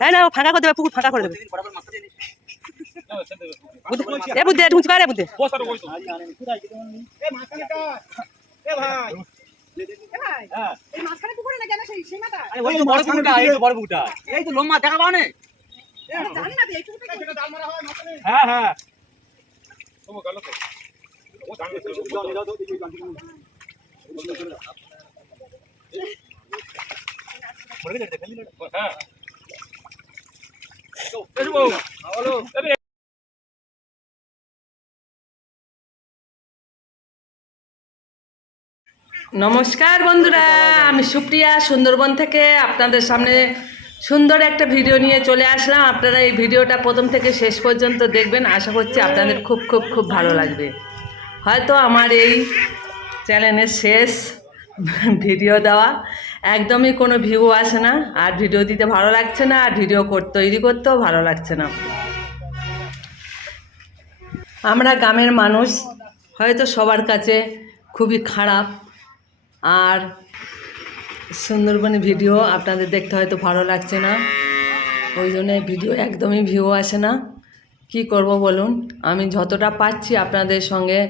হ্যাঁ না, ফাঁকা করে দেবে, পুকুর ফাঁকা করে দেবে। এ বুদ্ধে তুমি কারে বুদ্ধে এই তো লম্বা দেখা পাও না। হ্যাঁ হ্যাঁ নমস্কার বন্ধুরা, আমি সুপ্রিয়া সুন্দরবন থেকে আপনাদের সামনে সুন্দর একটা ভিডিও নিয়ে চলে আসলাম। আপনারা এই ভিডিওটা প্রথম থেকে শেষ পর্যন্ত দেখবেন, আশা করছি আপনাদের খুব খুব খুব ভালো লাগবে। হয়তো আমার এই চ্যানেলের শেষ ভিডিও দেওয়া, একদমই কোনো ভিউ আসে না, আর ভিডিও দিতে ভালো লাগছে না, আর ভিডিও তৈরি করতেও ভালো লাগছে না। আমরা গ্রামের মানুষ, হয়তো সবার কাছে খুবই খারাপ, আর সুন্দরবনে ভিডিও আপনাদের দেখতে হয়তো ভালো লাগছে না, ওই জন্য ভিডিও একদমই ভিউ আসে না। কি করব বলুন, আমি যতটা পাচ্ছি আপনাদের সঙ্গে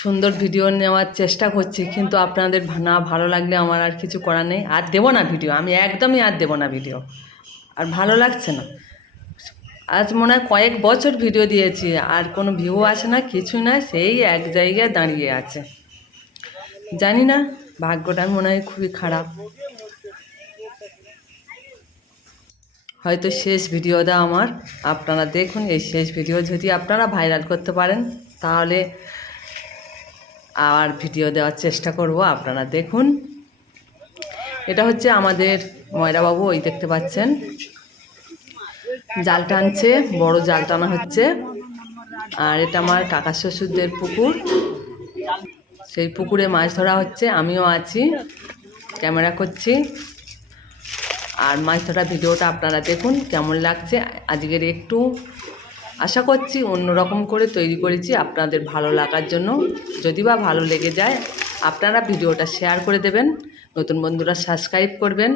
সুন্দর ভিডিও নেওয়ার চেষ্টা করছি, কিন্তু আপনাদের না ভালো লাগলে আমার আর কিছু করার নেই। আর দেবো না ভিডিও, আমি একদমই আর দেবো না ভিডিও, আর ভালো লাগছে না। আজ মনে হয় কয়েক বছর ভিডিও দিয়েছি, আর কোনো ভিউ আসে না, কিছুই না, সেই এক জায়গায় দাঁড়িয়ে আছে। জানি না, ভাগ্যটা মনে হয় খুবই খারাপ। হয়তো শেষ ভিডিওটা আমার, আপনারা দেখুন। এই শেষ ভিডিও যদি আপনারা ভাইরাল করতে পারেন, তাহলে আর ভিডিও দেওয়ার চেষ্টা করব। আপনারা দেখুন, এটা হচ্ছে আমাদের ময়রাবাবু, ওই দেখতে পাচ্ছেন জাল টানছে, বড় জাল টানা হচ্ছে। আর এটা আমার কাকা শ্বশুরদের পুকুর, সেই পুকুরে মাছ ধরা হচ্ছে, আমিও আছি, ক্যামেরা করছি। আর মাছ ধরা ভিডিওটা আপনারা দেখুন কেমন লাগছে। আজকের একটু আশা করছি অন্যরকম করে তৈরি করেছি আপনাদের ভালো লাগার জন্য। যদি বা ভালো লেগে যায়, আপনারা ভিডিওটা শেয়ার করে দেবেন, নতুন বন্ধুরা সাবস্ক্রাইব করবেন,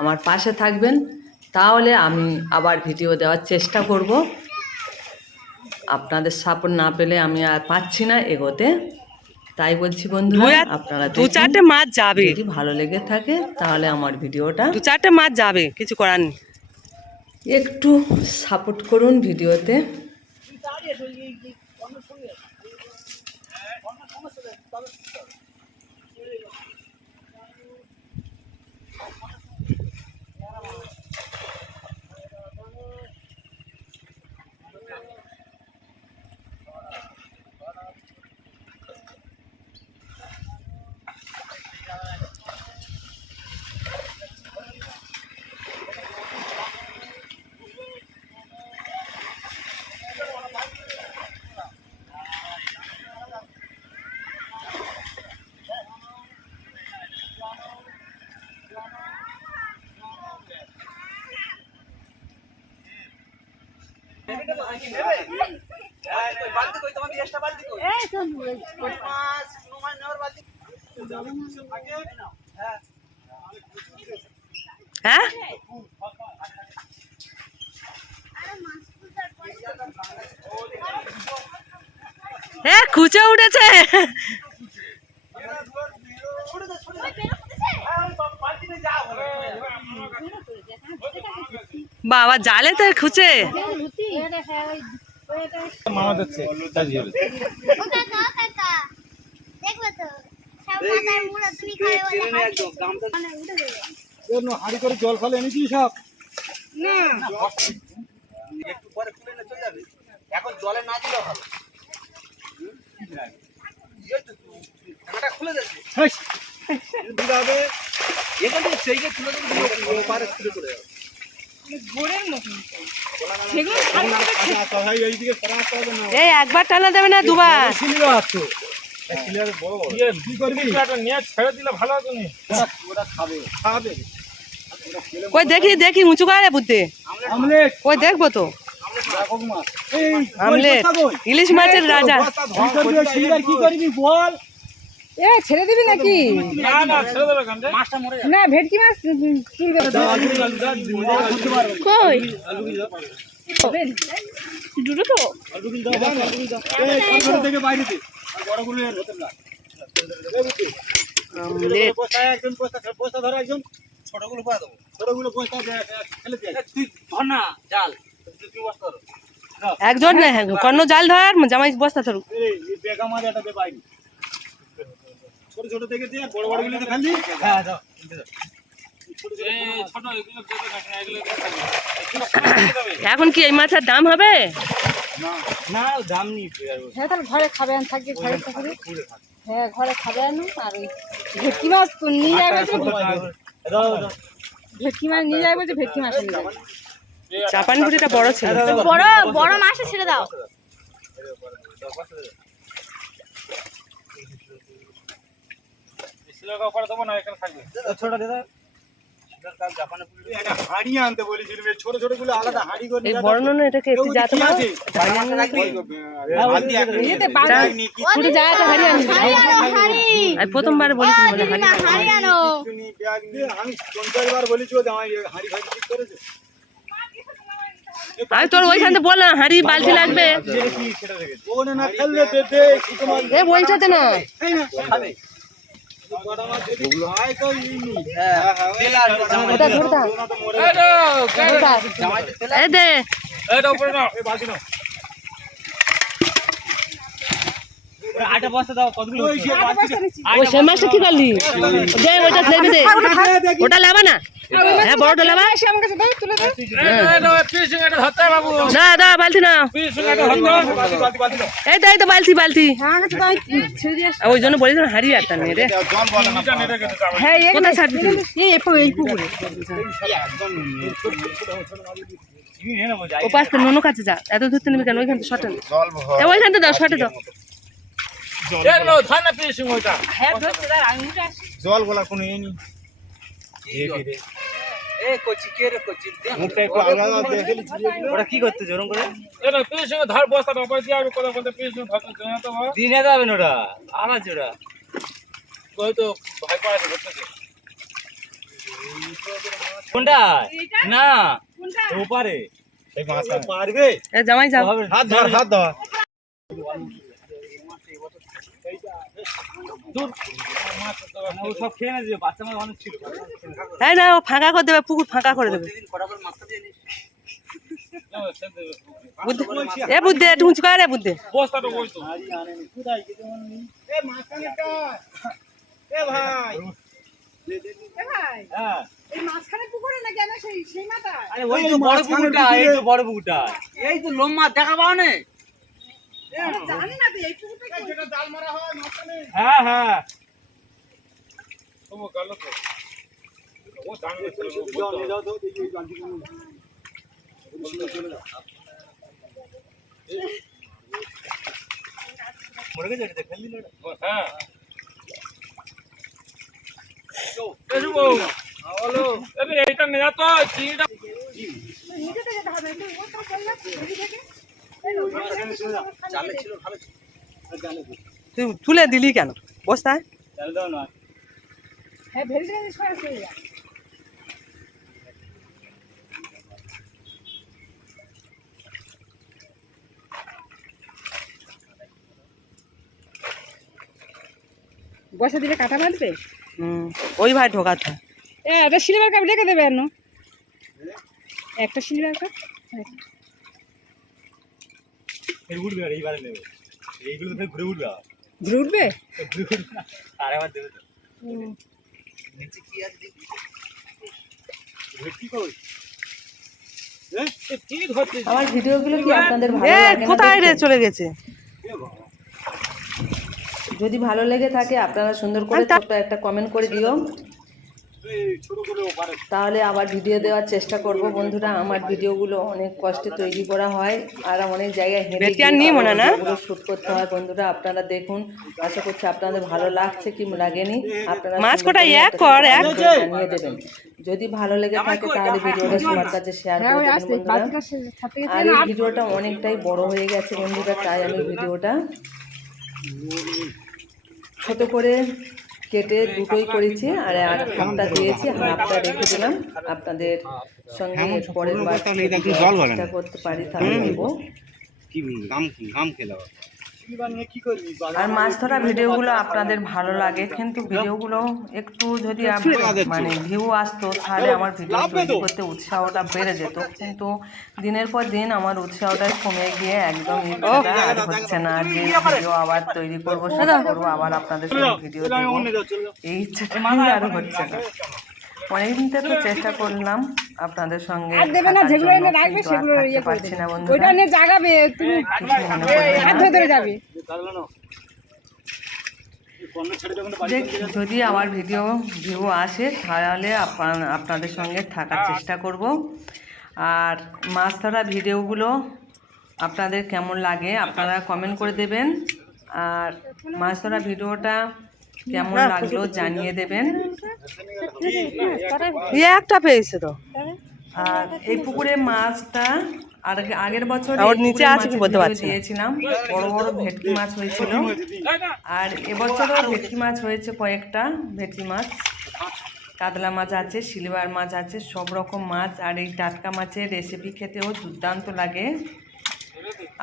আমার পাশে থাকবেন, তাহলে আমি আবার ভিডিও দেওয়ার চেষ্টা করব। আপনাদের সাপোর্ট না পেলে আমি আর পাচ্ছি না এগোতে, তাই বলছি বন্ধুরা, আপনারা 2-4টে মাছ যাবে, যদি ভালো লেগে থাকে তাহলে আমার ভিডিওটা 2-4টে মাছ যাবে, কিছু করার নেই, একটু সাপোর্ট করুন ভিডিওতে। হ্যাঁ হ্যাঁ, খুঁজে উঠেছে। বাবা, জালে তো খুঁজে মামা যাচ্ছে হাড়ি করে জল ফলে এনেছি সব না, একটু পরে খুলে না চলে যাবে, এখন জলে না দিলেও ভালো। খুলে যাচ্ছে এখান থেকে সেই খুলে দেবে, পারে খুলে চলে যাবে। এই একবার টানা দেবে না, দুবার। কই দেখি দেখি, উঁচু করে বুদ্ধি, কই দেখবো তো। আমলেট, ইলিশ মাছের রাজা। কি করবি বল, এ ছেড়ে দিবি নাকি? না না ছেড়ে দেবে কেন রে? মাছটা মরে যাবে। না ভেটকি মাছ তুলবে কই হবেন দুটো তো থেকে বাইরে দে আর বড়গুলো এর ভেতর না আমলেট। একজন পোস্তা ধরে একজন ছোটগুলো করে দেবো। ছোটগুলো পোস্তা ফেলে দিয়ে তুই ধর না জাল। তুই বস্তা ধরো। একজন না কর্ণ জাল ধর জামাই বস্তা ধরুক। এই বেগা মাছ এটা দে বাইরে ছোট ছোট থেকে দিয়ে বড় বড় গুলো ফেল দি হ্যাঁ দাও ছোট ছোট এগুলো দেবে না এগুলো এখন কি এই মাছের দাম হবে? না দাম নেই হ্যাঁ তাহলে ঘরে খাবে আন থাকবে ঘরে থাকবে হ্যাঁ ঘরে খাবে আনো আর ওই ভেটকি মাছ নিয়ে যাবে ভেটকি মাছ নিয়ে যাবে বলছে ভেটকি মাছ নিয়ে যাবে চাপানি পুরিটা বড় ছিল। বড় বড় মাছটা ছেড়ে দাও করে দেবো না এখানে থাকবে ছোট দে দাও জাপানে পুরি একটা হাঁড়ি আনতে বলেছিল ছোট ছোট গুলো আলাদা হাঁড়ি করে এই বড় নন এটাকে একটু যাতে না ইয়েতে বাড়ি ছোট জায়গাটা হারিয়ে আনি আর প্রথমবার বলেছি বলে হাঁড়ি আমি 50 বার বলেছি যে আমার হাঁড়ি ভাই ঠিক করেছে আমি তোর ওইখান থেকে বললাম হাঁড়ি বালতি লাগবে। ওনে না খেললে দে দে কি তোমার এ বলছতে না এই না খাবে। বড় মাছ দেখি ভাই তো ইনি হ্যাঁ তেল আসবে জামাই। ওটা ধরে দাও না তো মরে জামাইতে তেল এ দে এটা উপরে নাও এই বালতি নাও আটা বস্তা দাও কতগুলো ওই যে বালতি ওই সে মাছটা কি করলি দে ওটা ফেলবি দে ওটা লাবা না হ্যাঁ বড়টা লাবা এসে আমার কাছে দাও তুলে দাও না দা বালতি না বালতি বালতি নাও এই তো বালতি বালতি হ্যাঁ আমার কাছে দাও ছেড়ে দিয়ে আর ওই জন্য বলেছিলাম হাঁড়ি একটা নিয়ে রে জল বলে না। হ্যাঁ কোথায় ছাড়বি তুই? এই পুকুরে ও পাশে ননু কাছে যা এত ধরতে নিবি কেন ওইখান থেকে শটে জল এ ওইখান থেকে দাও শটে দাও হ্যাঁ ধরতে দাও আমি উঠে আসি জল বলা কোনো এই নেই। এ কচি কে রে কচি দে। মুখটা একটু আলাদা দেখে ওরা কি করতে জোরম করে? দিনে যাবেন ওরা আনাজ ওরা। কোনটা না ওপারে এই মাছ পারবে এ জামাই যাও হাত ধর হাত ধর সব খেয়ে নেবে বাচ্চা মাছ অনেক ছিল এই না ও ফাঁকা করে দেবে পুকুর ফাঁকা করে দেবে প্রতিদিন কটা করে মাছটা দিয়ে নিস। বুদ্ধি এ বুদ্ধি একটু উঁচু করে রে বুদ্ধি এ মাছখানেটা এ ভাই হ্যাঁ এই মাঝখানে পুকুরে না কেন সেই মাথা আরে ওই তো বড় পুকুরটা এই তো বড় পুকুরটা এই তো লোম মাছ দেখা পাও না। জানি না তো এই পুকুরটা যেটা জাল মারা হয় মাছখানে হ্যাঁ হ্যাঁ ও গেল তো ও জানলে চলে যাও তো দেখি ওই গান্ধী চলে যাও মরে গেছে এটা খেললি না হ্যাঁ নিচে থেকে যেতে হবে একটু ওটা করলে বেরিয়ে থেকে জালে ছিল ভালো ছিল। তুই তুলে দিলি কেন বস্তায়? চল দাও না হ্যাঁ ভেরি ভেরি সরে চলে যা বসে দিলে কাটা বাঁধবে ওই ভাই ঢোকাতে এ একটা সিলভার কাপ রেখে দেবে এনো একটা সিলভার কাপ এই উঠবে আর এইবারে নেবে এইগুলো তো ঘুরে উঠবে ঘুরে উঠবে আর আবার দেবে তো নিচে কি আছে দেখি। ভেটকি কই কি ধরতে আমার ভিডিওগুলো কি আপনাদের ভালো লাগে না? কোথায় রে চলে গেছে? যদি ভালো লেগে থাকে আপনারা সুন্দর করে ছোট্ট একটা কমেন্ট করে দিও, ছোট করে ওপারে তাহলে আবার ভিডিও দেওয়ার চেষ্টা করব। বন্ধুরা আমার ভিডিওগুলো অনেক কষ্টে তৈরি করা হয় আর অনেক জায়গায় হেঁটে গিয়ে শ্যুট করতে হয়। বন্ধুরা আপনারা দেখুন, আশা করছি আপনাদের ভালো লাগছে কি লাগেনি আপনারা জানিয়ে দেবেন। যদি ভালো লেগে থাকে তাহলে ভিডিওটা সবার কাছে শেয়ার করে দেবেন বন্ধুরা। আর এই ভিডিওটা অনেকটাই বড় হয়ে গেছে বন্ধুরা, তাই আমি ভিডিওটা ছোট করে কেটে দুটোই করেছি, আর হাফটা দিয়েছি, হাফটা রেখে দিলাম। আপনাদের সঙ্গে পরের বার চেষ্টা করতে পারি তাহলে দেবো। আর মাছ ধরা ভিডিওগুলো আপনাদের ভালো লাগে, কিন্তু ভিডিওগুলো একটু যদি মানে ভিউ আসতো তাহলে আমার ভিডিও তৈরি করতে উৎসাহটা বেড়ে যেত, কিন্তু দিনের পর দিন আমার উৎসাহটা কমে গিয়ে একদম ইচ্ছাটা আর হচ্ছে না যে ভিডিও আবার তৈরি করবো, শুরু করবো, আবার আপনাদের সঙ্গে ভিডিও দেবো, এই ইচ্ছাটা আর হচ্ছে না। অনেকদিন থেকে তো চেষ্টা করলাম আপনাদের সঙ্গে পারছি না বন্ধুরা, যদি আমার ভিডিও ভিউ আসে তাহলে আপনাদের সঙ্গে থাকার চেষ্টা করব। আর মাছ ধরা ভিডিওগুলো আপনাদের কেমন লাগে আপনারা কমেন্ট করে দেবেন, আর মাছ ধরা ভিডিওটা কেমন লাগলো জানিয়ে দেবেন। একটা পেয়েছে তো। আর এই পুকুরে মাছটা আর আগের বছর নিচে আছে কি বলতে পারছি দিয়েছিলাম, বড় বড় ভেটকি মাছ হয়েছিল, আর এবছরও ভেটকি মাছ হয়েছে কয়েকটা, ভেটকি মাছ, কাতলা মাছ আছে, সিলভার মাছ আছে, সব রকম মাছ। আর এই টাটকা মাছের রেসিপি খেতেও দুর্দান্ত লাগে।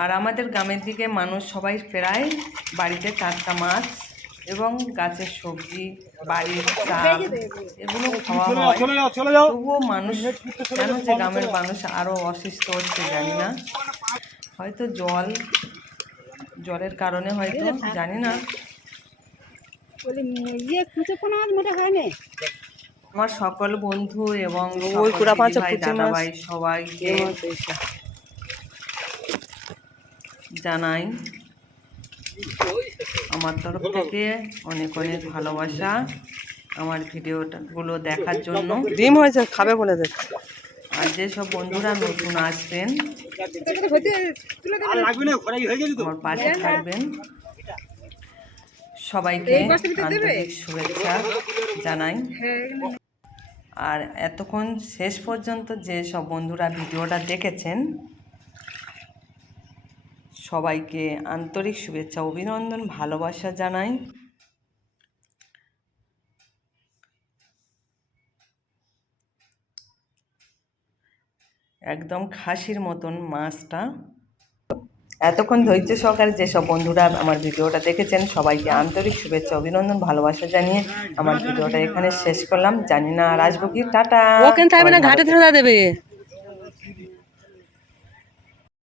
আর আমাদের গ্রামের দিকে মানুষ সবাই প্রায় বাড়িতে টাটকা মাছ এবং গাছের সবজি, বাড়ির চাল এগুলো খাওয়া হয়। তবুও মানুষ কেন যে গ্রামের মানুষ আরও অসুস্থ হচ্ছে জানি না, হয়তো জলের কারণে, হয়তো জানি না। আমার সকল বন্ধু এবং ভাই দাদাভাই সবাইকে জানাই আমার তরফ থেকে অনেক অনেক ভালোবাসা আমার ভিডিওগুলো দেখার জন্য। ডিম হয়েছে খাবে বলে দেখছি। আর যেসব বন্ধুরা নতুন আসবেন আমার পাশে থাকবেন, সবাইকে আন্তরিক শুভেচ্ছা জানাই। আর এতক্ষণ শেষ পর্যন্ত যে সব বন্ধুরা ভিডিওটা দেখেছেন সবাইকে আন্তরিক শুভেচ্ছা, অভিনন্দন, ভালোবাসা জানাই। একদম খাসির মতন মাছটা। এতক্ষণ ধৈর্য সহকারে যেসব বন্ধুরা আমার ভিডিওটা দেখেছেন সবাইকে আন্তরিক শুভেচ্ছা, অভিনন্দন, ভালোবাসা জানিয়ে আমার ভিডিওটা এখানে শেষ করলাম। জানি না আর আসবো কি, টাটা। ওখানে থাকবে না, ঘাটে ধরে দেবে।